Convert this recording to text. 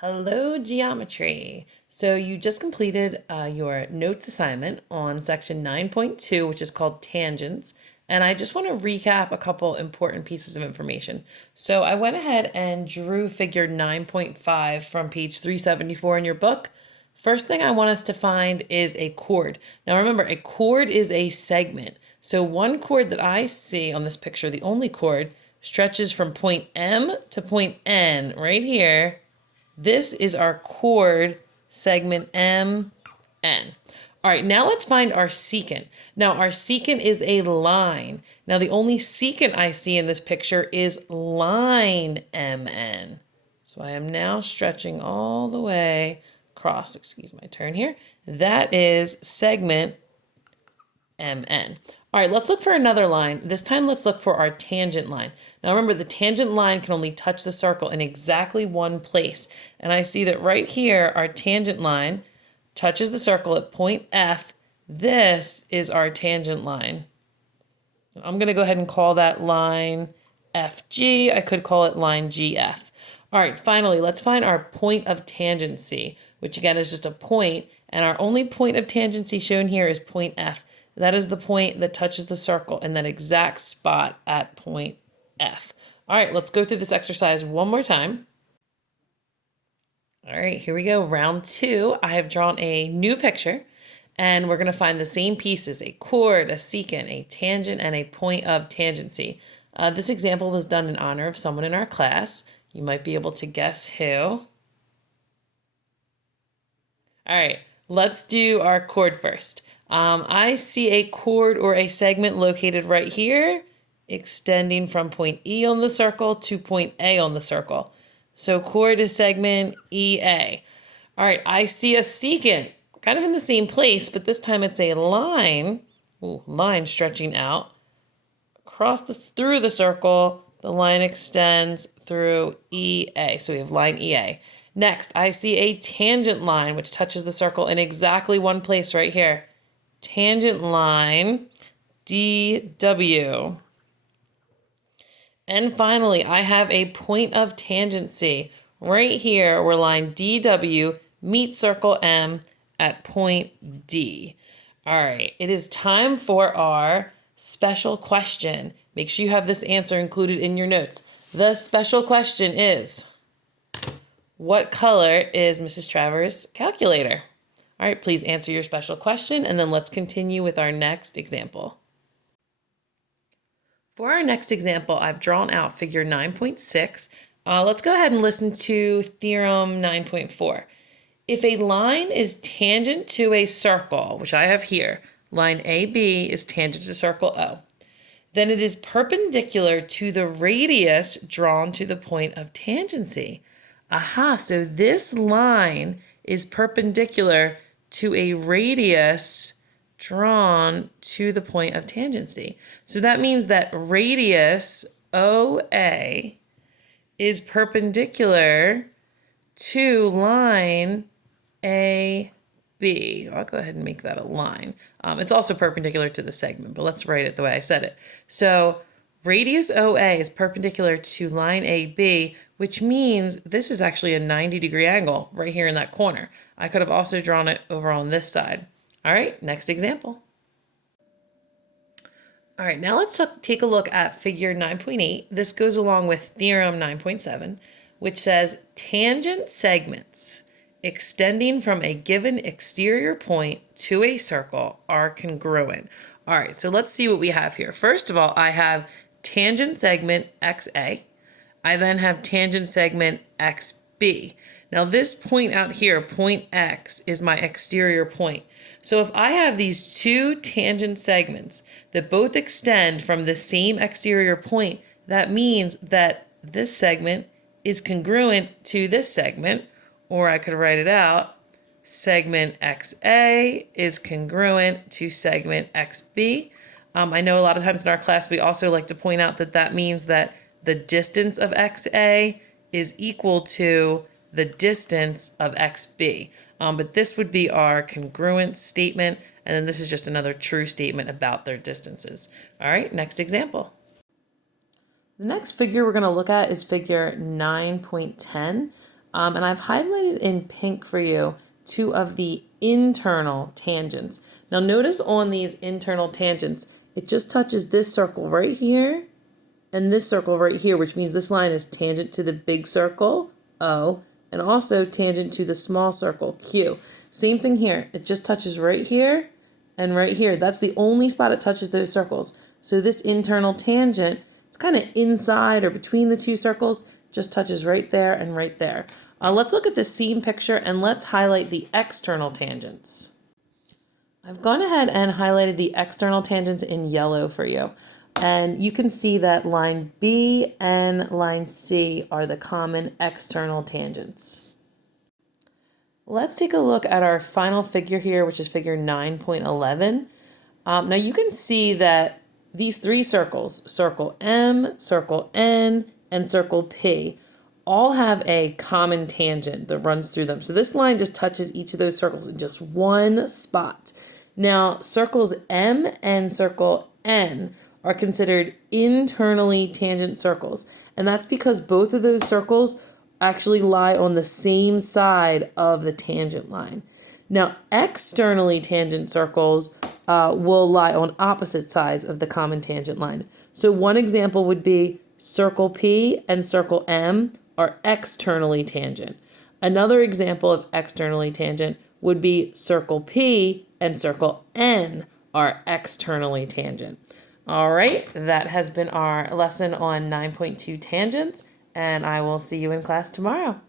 Hello, geometry. So you just completed your notes assignment on section 9.2, which is called tangents. And I just want to recap a couple important pieces of information. So I went ahead and drew figure 9.5 from page 374 in your book. First thing I want us to find is a chord. Now remember, a chord is a segment. So one chord that I see on this picture, the only chord, stretches from point M to point N right here. This is our chord segment MN. All right, now let's find our secant. Now our secant is a line. Now the only secant I see in this picture is line MN. So I am now stretching all the way across, excuse my turn here. That is segment MN. All right, let's look for another line. This time, let's look for our tangent line. Now, remember, the tangent line can only touch the circle in exactly one place. And I see that right here, our tangent line touches the circle at point F. This is our tangent line. I'm going to go ahead and call that line FG. I could call it line GF. All right, finally, let's find our point of tangency, which again is just a point. And our only point of tangency shown here is point F. That is the point that touches the circle in that exact spot at point F. All right, let's go through this exercise one more time. All right, here we go. Round 2. I have drawn a new picture, and we're going to find the same pieces: a chord, a secant, a tangent, and a point of tangency. This example was done in honor of someone in our class. You might be able to guess who. All right, let's do our chord first. I see a chord or a segment located right here, extending from point E on the circle to point A on the circle. So chord is segment EA. All right, I see a secant, kind of in the same place, but this time it's a line, line stretching out through the circle. The line extends through EA. So we have line EA. Next, I see a tangent line, which touches the circle in exactly one place right here. Tangent line DW. And finally, I have a point of tangency right here where line DW meets circle M at point D. All right, it is time for our special question. Make sure you have this answer included in your notes. The special question is, what color is Mrs. Travers' calculator? All right, please answer your special question, and then let's continue with our next example. For our next example, I've drawn out figure 9.6. Let's go ahead and listen to theorem 9.4. If a line is tangent to a circle, which I have here, line AB is tangent to circle O, then it is perpendicular to the radius drawn to the point of tangency. Aha, so this line is perpendicular to a radius drawn to the point of tangency. So that means that radius OA is perpendicular to line AB. I'll go ahead and make that a line. It's also perpendicular to the segment, but let's write it the way I said it. So radius OA is perpendicular to line AB, which means this is actually a 90-degree angle right here in that corner. I could have also drawn it over on this side. All right, next example. All right, now let's take a look at figure 9.8. This goes along with theorem 9.7, which says tangent segments extending from a given exterior point to a circle are congruent. All right, so let's see what we have here. First of all, I have tangent segment XA. I then have tangent segment XB. Now this point out here, point X, is my exterior point. So if I have these two tangent segments that both extend from the same exterior point, that means that this segment is congruent to this segment, or I could write it out, segment XA is congruent to segment XB. I know a lot of times in our class we also like to point out that that means that the distance of XA is equal to the distance of XB. But this would be our congruent statement, and then this is just another true statement about their distances. All right, next example. The next figure we're going to look at is figure 9.10. And I've highlighted in pink for you 2 of the internal tangents. Now notice on these internal tangents, it just touches this circle right here and this circle right here, which means this line is tangent to the big circle, O, and also tangent to the small circle, Q. Same thing here. It just touches right here and right here. That's the only spot it touches those circles. So this internal tangent, it's kind of inside or between the 2 circles, just touches right there and right there. Let's look at the seam picture and let's highlight the external tangents. I've gone ahead and highlighted the external tangents in yellow for you. And you can see that line B and line C are the common external tangents. Let's take a look at our final figure here, which is figure 9.11. Now you can see that these 3 circles, circle M, circle N, and circle P, all have a common tangent that runs through them. So this line just touches each of those circles in just one spot. Now circles M and circle N are considered internally tangent circles. And that's because both of those circles actually lie on the same side of the tangent line. Now, externally tangent circles will lie on opposite sides of the common tangent line. So one example would be circle P and circle M are externally tangent. Another example of externally tangent would be circle P and circle N are externally tangent. All right, that has been our lesson on 9.2 tangents, and I will see you in class tomorrow.